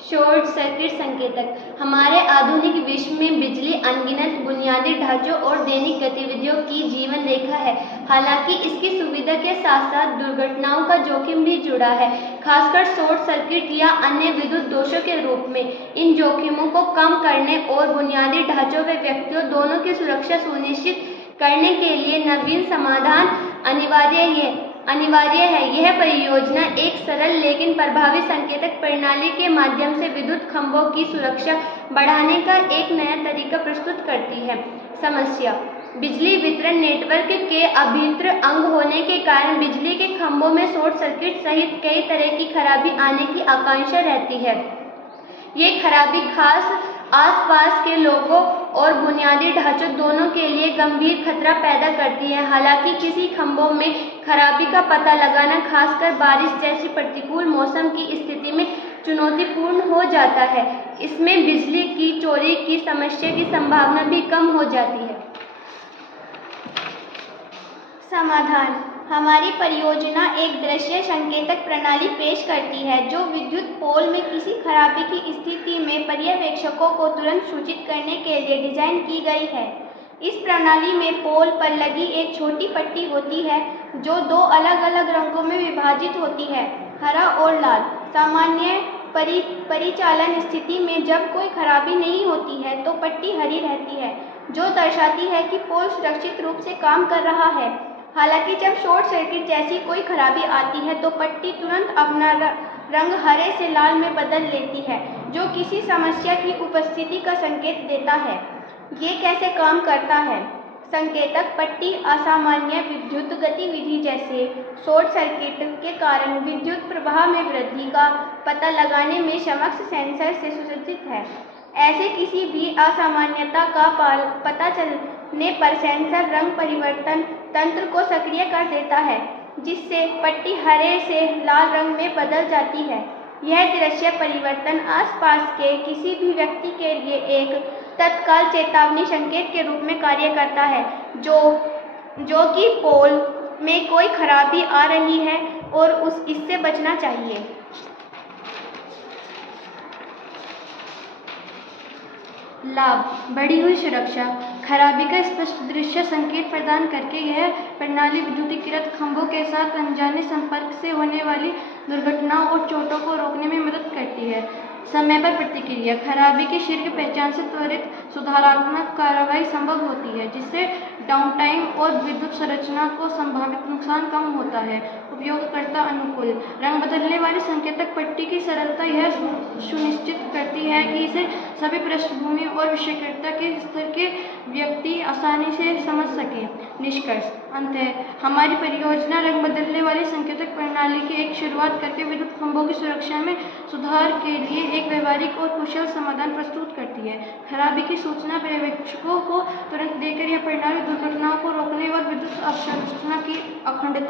Short circuit संकेतक हमारे आधुनिक विश्व में बिजली अनगिनत बुनियादी ढांचों और दैनिक गतिविधियों की जीवन रेखा है। हालांकि इसकी सुविधा के साथ साथ दुर्घटनाओं का जोखिम भी जुड़ा है, खासकर शॉर्ट सर्किट या अन्य विद्युत दोषों के रूप में। इन जोखिमों को कम करने और बुनियादी ढांचों व व्यक्तियों दोनों की सुरक्षा सुनिश्चित करने के लिए नवीन समाधान अनिवार्य है। यह परियोजना एक सरल लेकिन प्रभावी संकेतक प्रणाली के माध्यम से विद्युत खंभों की सुरक्षा बढ़ाने का एक नया तरीका प्रस्तुत करती है। समस्या: बिजली वितरण नेटवर्क के अभिन्न अंग होने के कारण बिजली के खंभों में शॉर्ट सर्किट सहित कई तरह की खराबी आने की आशंका रहती है। ये खराबी खास आसपास के लोगों और बुनियादी ढांचों दोनों के लिए गंभीर खतरा पैदा करती है। हालांकि किसी खंभों में खराबी का पता लगाना, खासकर बारिश जैसी प्रतिकूल मौसम की स्थिति में, चुनौतीपूर्ण हो जाता है। इसमें बिजली की चोरी की समस्या की संभावना भी कम हो जाती है। समाधान: हमारी परियोजना एक दृश्य संकेतक प्रणाली पेश करती है जो विद्युत पोल में किसी खराबी की स्थिति में पर्यवेक्षकों को तुरंत सूचित करने के लिए डिजाइन की गई है। इस प्रणाली में पोल पर लगी एक छोटी पट्टी होती है जो दो अलग अलग रंगों में विभाजित होती है, हरा और लाल। सामान्य परिचालन स्थिति में जब कोई खराबी नहीं होती है तो पट्टी हरी रहती है, जो दर्शाती है कि पोल सुरक्षित रूप से काम कर रहा है। हालांकि जब शॉर्ट सर्किट जैसी कोई खराबी आती है तो पट्टी तुरंत अपना रंग हरे से लाल में बदल लेती है, जो किसी समस्या की उपस्थिति का संकेत देता है। ये कैसे काम करता है? संकेतक पट्टी असामान्य विद्युत गतिविधि जैसे शॉर्ट सर्किट के कारण विद्युत प्रवाह में वृद्धि का पता लगाने में सक्षम सेंसर से सुसज्जित है। ऐसे किसी भी असामान्यता का पता चलने पर सेंसर रंग परिवर्तन तंत्र को सक्रिय कर देता है, जिससे पट्टी हरे से लाल रंग में बदल जाती है। यह दृश्य परिवर्तन आसपास के किसी भी व्यक्ति के लिए एक तत्काल चेतावनी संकेत के रूप में कार्य करता है, जो कि पोल में कोई खराबी आ रही है और इससे बचना चाहिए। लाभ: बढ़ी हुई सुरक्षा। खराबी का स्पष्ट दृश्य संकेत प्रदान करके यह प्रणाली विद्युतीकृत खंभों के साथ अनजाने संपर्क से होने वाली दुर्घटनाओं और चोटों को रोकने में मदद करती है। समय पर प्रतिक्रिया: खराबी की शीघ्र पहचान से त्वरित सुधारात्मक कार्रवाई संभव होती है, जिससे डाउनटाइम और विद्युत संरचना को संभावित नुकसान कम होता है। उपयोगकर्ता अनुकूल: रंग बदलने वाली संकेतक पट्टी की सरलता यह सुनिश्चित करती है कि इसे सभी पृष्ठभूमि और विषयकर्ता के स्तर के व्यक्ति आसानी से समझ सकें। निष्कर्ष: अंततः हमारी परियोजना रंग बदलने वाली संकेतक प्रणाली की एक शुरुआत करके विद्युत खंभों की सुरक्षा में सुधार के लिए एक व्यवहारिक और कुशल समाधान प्रस्तुत करती है। खराबी की सूचना पर्यवेक्षकों को तुरंत देकर यह प्रणाली दुर्घटनाओं को रोकने और विद्युत अवसंरचना की अखंडता